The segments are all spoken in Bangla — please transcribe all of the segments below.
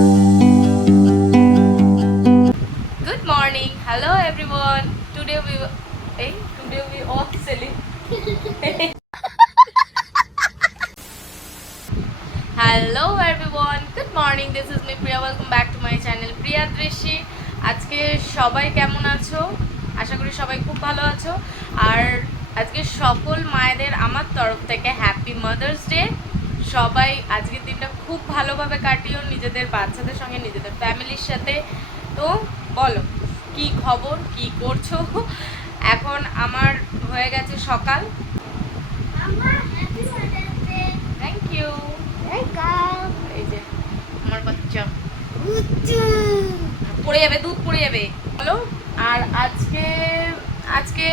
Good morning. Hello everyone. Today we hey, today we all selling. Hello everyone good morning this is me Priya welcome back to my channel Priya দৃশ্যি আজকে সবাই কেমন আছো? আশা করি সবাই খুব ভালো আছো। আর আজকে সকল মায়েদের আমার তরফ থেকে হ্যাপি মাদার্স ডে সবাই আজকের দিনটা খুব ভালোভাবে কাটিও নিজেদের বাচ্চাদের সঙ্গে নিজেদের ফ্যামিলির সাথে। তো বলো কি খবর কি করছ? এখন আমার হয়ে গেছে সকাল। থ্যাংক ইউ এই যে আমার বাচ্চা। পড়ে যাবে দুধ পড়ে যাবে। বলো আর আজকে আজকে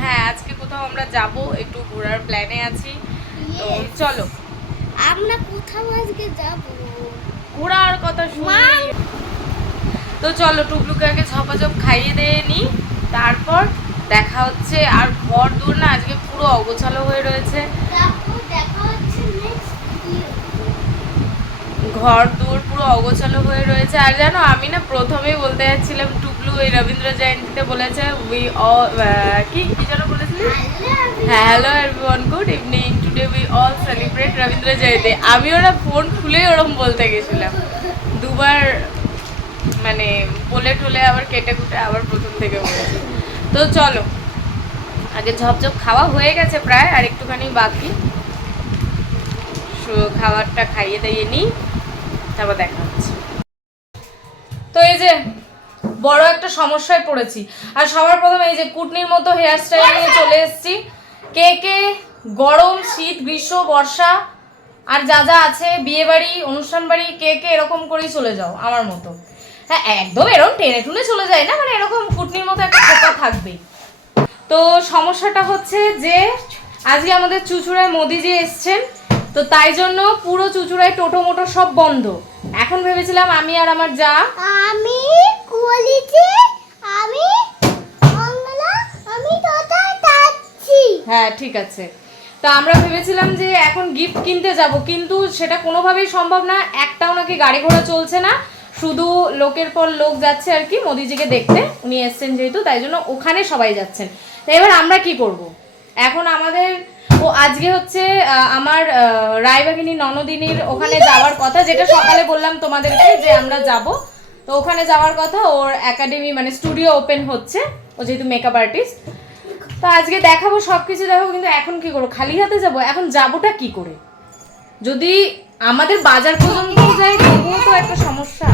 হ্যাঁ আজকে কোথাও আমরা যাব একটু ঘোরার প্ল্যানে আছি। তো চলো। আমরা কোথাও আজকে যাব? ঘোরার কথা শুনি। তো চলো টুকলুকে আগে ঝপাঝপ খাইয়ে দিয়ে নি। তারপর দেখা হচ্ছে আর ঘর দূর না আজকে পুরো অগোছালো হয়ে রয়েছে। ঘর দূর পুরো অগোছালো হয়ে রয়েছে। আর জানো আমি না প্রথমেই বলতে যাচ্ছিলাম টুকলু এই রবীন্দ্র জয়ন্তীতে বলেছে উই কি? কি যেন বলেছিলি? Hello everyone good evening today we all celebrate Rabindra Jayanti আমি ওরা ফোন খুলেই ওরম বলতে গেছিলাম দুবার মানে বলে টুলে আবার কেটে কুটে আবার প্রথম থেকে বলেছি তো চলো আগে ঝপঝপ খাওয়া হয়ে গেছে প্রায় আর একটুখানি বাকি। সো খাবারটা খাইয়ে দাইয়ে নিই তারপর দেখা হচ্ছে। তো এই যে বড় একটা সমস্যায় পড়েছি। আর সবার প্রথমে এই যে কুটনির মতো হেয়ার স্টাইল নিয়ে চলে এসেছি। কে কে? গরম, শীত, গ্রীষ্ম, বর্ষা, আর যা যা আছে বিয়ে বাড়ি অনুষ্ঠান বাড়ি কে কে, এরকম করেই চলে যাও, আমার মতো। হ্যাঁ একদম এরকম টেনে টুনে চলে যায় না মানে এরকম কুটনির মতো একটা খোপা থাকবেই। তো সমস্যাটা হচ্ছে যে, আজকে আমাদের চুচুড়ায় মোদিজি এসছেন, তো তাই জন্য পুরো চুচুড়ায় টোটো মোটো সব বন্ধ। এখন ভেবেছিলাম আমি আর আমার যা আমি আমি বাংলা আমি তোতা যাচ্ছি হ্যাঁ ঠিক আছে। তা আমরা ভেবেছিলাম যে এখন গিফট কিনতে যাব, কিন্তু সেটা কোনোভাবেই সম্ভব না। একটাও নাকি গাড়ি ঘোড়া চলছে না। শুধু লোকের পর লোক যাচ্ছে আর কি, মোদিজিকে দেখতে। উনি এসছেন যেহেতু, তাই জন্য ওখানে সবাই যাচ্ছেন। তা এবার আমরা কি করব? এখন আমাদের, ও আজকে হচ্ছে আমার রায়বাগিনী ননদিনীর ওখানে যাওয়ার কথা, যেটা সকালে বললাম তোমাদেরকে যে আমরা যাব। তো ওখানে যাওয়ার কথা, ওর একাডেমি মানে স্টুডিও ওপেন হচ্ছে, ও যেহেতু মেকআপ আর্টিস্ট তো আজকে দেখাবো সব কিছু দেখাবো, কিন্তু এখন কি করব? খালি হাতে যাব? এখন যাবোটা কি করে? যদি আমাদের বাজার পর্যন্ত যাই তবুও তো একটা সমস্যা।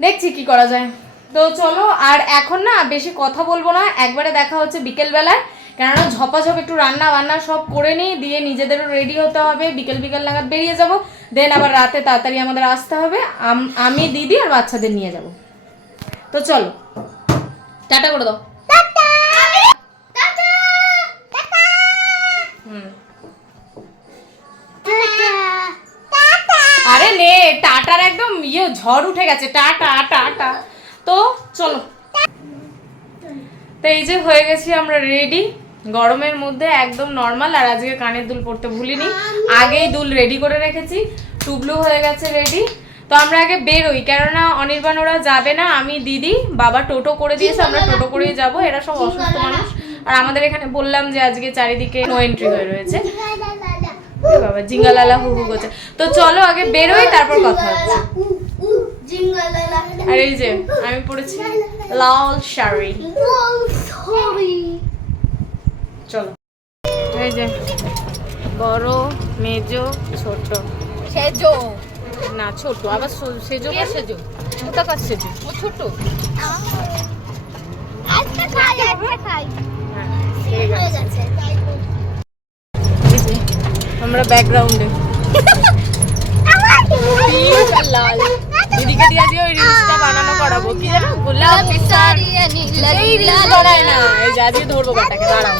দেখছি কি করা যায়। তো চলো, আর এখন না বেশি কথা বলব না, একবারে দেখা হচ্ছে বিকেল বেলায় কেননা ঝপাঝপ একটু রান্না বান্না সব করে নিই, দিয়ে নিজেদেরও রেডি হতে হবে, বিকেল বিকেল নাগাদ বেরিয়ে যাব। দেন আবার রাতে তাড়াতাড়ি আমাদের আসতে হবে। আমি, দিদি আর বাচ্চাদের নিয়ে যাব। তো চলো। টাটা করে দাও আরে নে টাটার একদম ইয়ে ঝড় উঠে গেছে। টাটা টাটা তো চলো। তো এই যে হয়ে গেছি আমরা রেডি গরমের মধ্যে একদম নর্মাল আর আজকে কানের দুল পড়তে ভুলিনি। আগেই দুল রেডি করে রেখেছি। টুবলু হয়ে গেছে রেডি তো আমরা আগে বেরোই কেননা অনির্বাণ ওরা যাবে না আমি দিদি বাবা টোটো করে দিয়েছে আমরা টোটো করেই যাব এরা সব অসুস্থ মানুষ। আর আমাদের এখানে বললাম যে আজকে চারিদিকে নো এন্ট্রি হয়ে রয়েছে। বাবা জিঙ্গালালা হু হু করছে। তো চলো আগে বেরোই তারপর কথা হচ্ছে। আর এই যে আমি পড়েছি লাল শাড়ি। চলো। এই যে বড় মেজো ছোট। সেজো। না ছোট আবার সেজো বা সেজো। কোথাকার সেজো? ও ছোট। আজকে খাই হ্যাঁ আমরা ব্যাকগ্রাউন্ডে লাল দিদিকে দিয়ে ওই রিলসটা বানানো করাবো। কি জানো? গোলাপ এই রিলস বানায় না। এই যে আজকে ধরবো বাটাকে দাঁড়াও।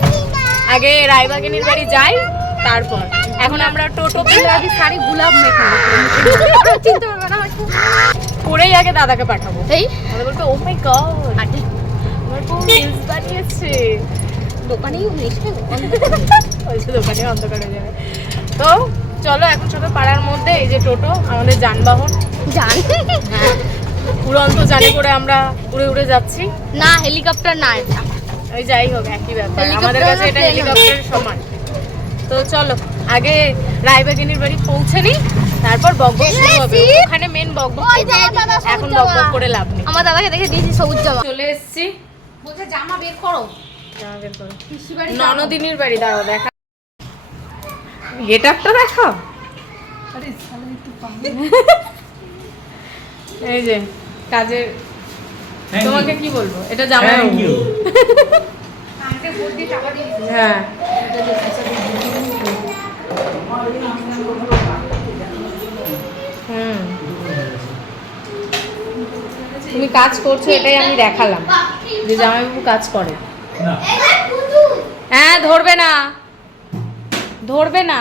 আগে রায়বাগিনীর বাড়ি যাই তারপর। এখন আমরা টোটো আগে শাড়ি গোলাপ মেখে চিনতে পারবে না। পরেই আগে দাদাকে পাঠাবো। এই? দাদা বলবে ও মাই গড রিলস বানিয়েছে। দোকানেই ওই যে দোকানে অন্ধকার হয়ে যাবে। তো চলো এখন ছোটো পাড়ার মধ্যে এই যে টোটো আমাদের যানবাহন। জান হ্যাঁ উড়ন্ত জানে করে আমরা উড়ে উড়ে যাচ্ছি। না হেলিকপ্টার না এটা। ওই যাই হোক একই ব্যাপার। আমাদের কাছে এটা হেলিকপ্টারের সমান। তো চলো আগে রায়বাগিনীর বাড়ি পৌঁছে নি তারপর বকবক শুরু হবে। ওখানে মেন বকবক এখন জামা। বকবক করে লাভ নেই। আমার দাদাকে দেখে দিয়েছি সবুজ জামা চলে এসেছি। বলছে জামা বের করো। জামা বের করো। ননদিনীর বাড়ি দাঁড়াও দেখা। গেট আপটা দেখাও। এই যে কাজের তোমাকে কি বলব? এটা দিয়ে হ্যাঁ। হুম। তুমি কাজ করছ এটাই আমি দেখালাম। যে জামাইবাবু কাজ করে। হ্যাঁ ধরবে না। ধরবে না।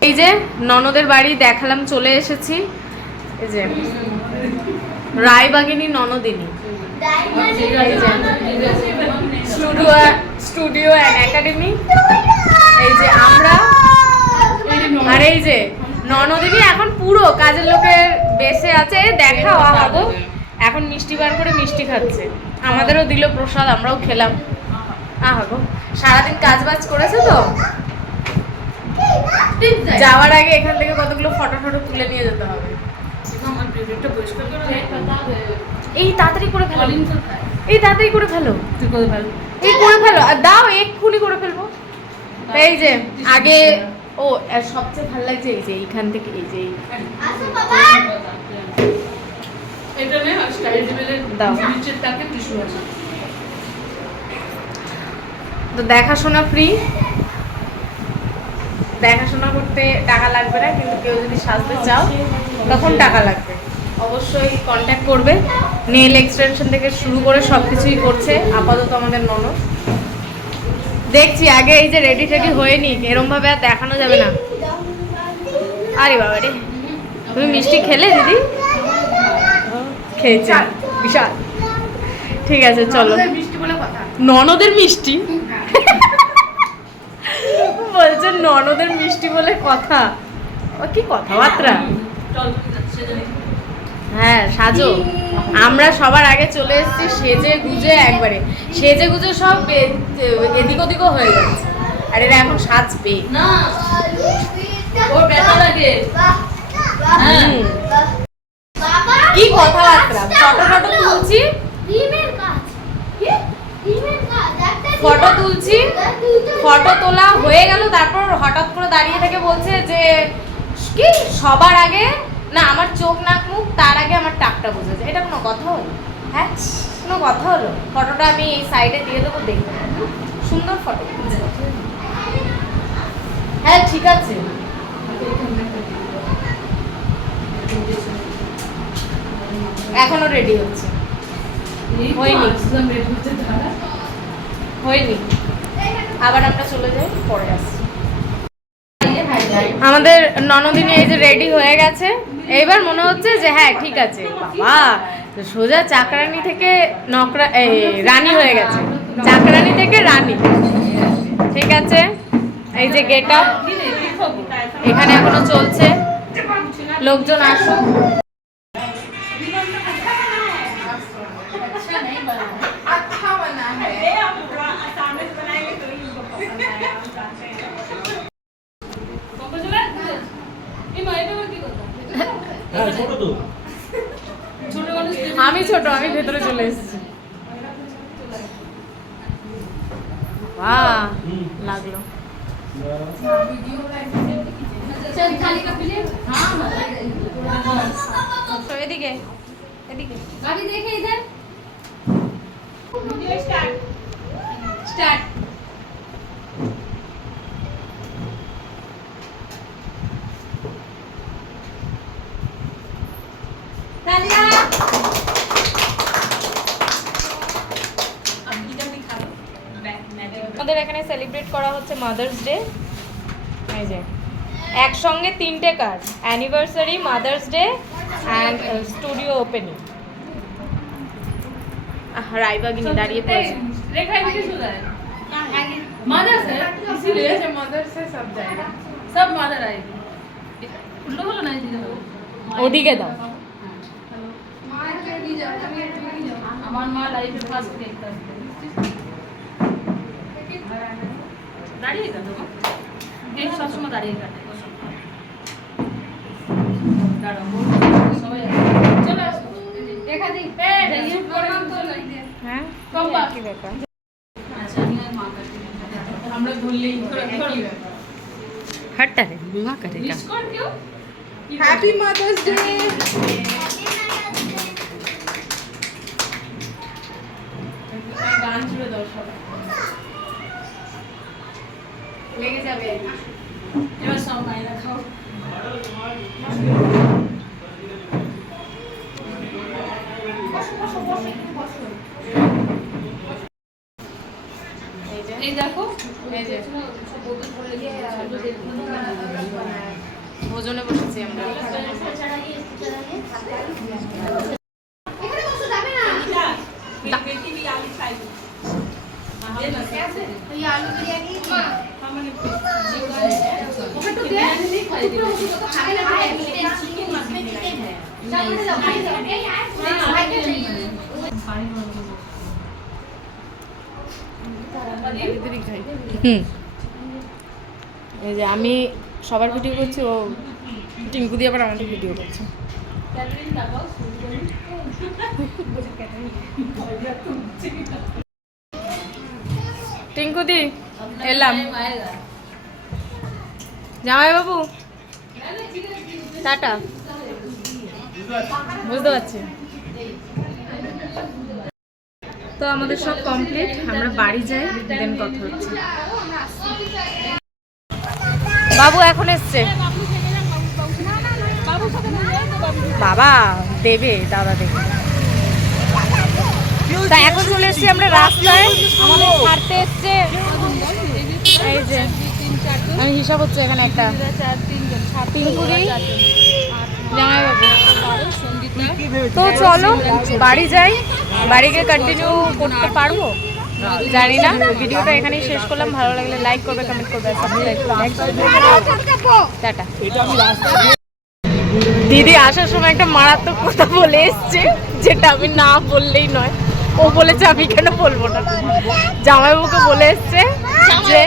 এই যে ননদের বাড়ি দেখালাম চলে এসেছি। এই যে Raibagini Nanadini. Studio studio and academy এই যে আমরা আর এই যে ননদিনী এখন পুরো কাজের লোকের বেসে আছে দেখাও আহাগো এখন মিষ্টি বার করে মিষ্টি খাচ্ছে। আমাদেরও দিল প্রসাদ আমরাও খেলাম। আহাগো সারাদিন কাজ বাজ করেছে তো? যাওয়ার আগে এখান থেকে কতগুলো ফটো ফটো তুলে নিয়ে যেতে হবে। এই তাড়াতাড়ি করে ফেলো। এই তাড়াতাড়ি করে ফেলো। এই করে ফেলো। আর দাও এক্ষুনি করে ফেলব। এই যে আগে ও আর সবচেয়ে ভালো লাগছে এই যে এইখান থেকে এই যে এই- দাও। তো দেখাশোনা ফ্রি দেখাশোনা করতে টাকা লাগবে না কিন্তু কেউ যদি সাজতে চাও তখন টাকা লাগবে। অবশ্যই কন্ট্যাক্ট করবে। নেল এক্সটেনশন থেকে শুরু করে সব কিছুই করছে আপাতত আমাদের ননদ। দেখছি আগে এই যে রেডি টেডি হয়ে নি এরম ভাবে আর দেখানো যাবে না। আরে বাবা রে তুমি মিষ্টি খেলে দিদি? খেয়েছি বিশাল। ঠিক আছে চলো। মিষ্টি ননদের মিষ্টি? বলছে ননদের মিষ্টি বলে কথা। ও কি কথাবার্তা? হ্যাঁ সাজো আমরা সবার আগে চলে এসেছি সেজে গুজে একবারে। সেজে গুজে সব এদিক ওদিকও হয়ে যাচ্ছে আর এরা এখন সাজবে। ওর ব্যথা লাগে। হুম। কি কথাবার্তা? ফটো ফটো তুলছি? ফটো তুলছি? ফটো তোলা হয়ে গেল তারপর হঠাৎ করে দাঁড়িয়ে থেকে বলছে যে কি? সবার আগে? না আমার চোখ নাক মুখ তার আগে আমার টাকটা বুঝেছে এটা কোনো কথা হলো? হ্যাঁ কোনো কথা হলো? ফটোটা আমি এই সাইডে দিয়ে দেবো দেখব। সুন্দর ফটো। হ্যাঁ ঠিক আছে। এখনও রেডি হচ্ছে। হয়নি। হয়নি। আবার আমরা চলে যাই পরে আসছি। আমাদের ননদিনী এই যে রেডি হয়ে গেছে। এইবার মনে হচ্ছে যে হ্যাঁ ঠিক আছে। বাবা সোজা চাকরানি থেকে নকরা এই, রানী হয়ে গেছে। চাকরানি থেকে রানী। ঠিক আছে? এই যে গেট আপ এখানে এখনও চলছে। লোকজন আসুক। হ্যাঁ, আমি ছোট আমি ভেতরে চলে এসেছি। লাগল। এদিকে এদিকে। গাড়ি দেখে ইধার স্টার্ট স্টার্ট মাদার্স ডে এই যে। একসঙ্গে তিনটে কাজ। Anniversary mother's day and studio opening দাঁড়িয়ে পড়েছে। মাদার্স মাদার্স সব জায়গা সব মাদার ওদিকে দাও। আমার মা লাইফে ফার্স্ট দাঁড়িয়ে কাটো কেক সবসময় দাঁড়িয়ে কাটে বসো। দাঁড়াও, সবাই চলে আসো দেখা দিই এই প্রণাম তো হ্যাঁ কম বাস। কি ব্যাপার আচ্ছা আমি আর মা কাটি আমরা ধরলেই হটটা রে বিমা করে মিস কর কেউ হ্যাপি মাদার্স ডে গান জুড়ে দাও সবাই লেগে যাবে। এবার সব মায়েরা খাও। এই দেখো এই যে সব বোতল ভরে গিয়ে ভোজনে বসেছি আমরা আলু এই যে আমি সবার ভিডিও করছি ও টিঙ্কু দিয়ে আবার আমাদের ভিডিও করছে। দি, এলাম। জামাই বাবু? টাটা। বুঝতে পারছি। তো আমাদের সব কমপ্লিট আমরা বাড়ি যাই দেন কথা হচ্ছে। বাবু এখন এসছে। বাবা, দেবে, দাদা দেবে। তা এখন চলে এসেছি আমরা রাস্তায়। আমাদের ছাড়তে এসছে এই যে, আমি হিসাব হচ্ছে এখানে একটা তিন কুড়ি তো চলো, বাড়ি যাই। বাড়ি গিয়ে কন্টিনিউ করতে পারব? জানি না। ভিডিওটা এখানেই শেষ করলাম। ভালো লাগলে লাইক করবে কমেন্ট করবে টাটা। দিদি আসার সময় একটা মারাত্মক কথা বলে এসছে, যেটা আমি না বললেই নয়। ও বলেছে আমি কেন বলব না? জামাইবাবুকে বলে এসছে যে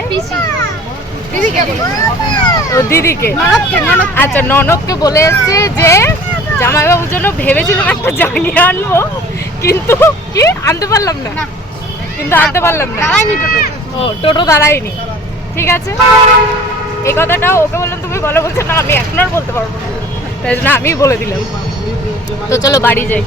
ও দিদিকে। আচ্ছা ননদকে বলে এসছে যে জামাইবাবুর জন্য ভেবেছিলাম একটা জানিয়ে আনব কিন্তু কি? আনতে পারলাম না। কিন্তু আনতে পারলাম না। ও টোটো দাঁড়ায়নি। ঠিক আছে? এই কথাটা ওকে বললাম তুমি বলো। বলছো না আমি এখন আর বলতে পারব না। তাই জন্য আমিই বলে দিলাম। তো চলো বাড়ি যাই।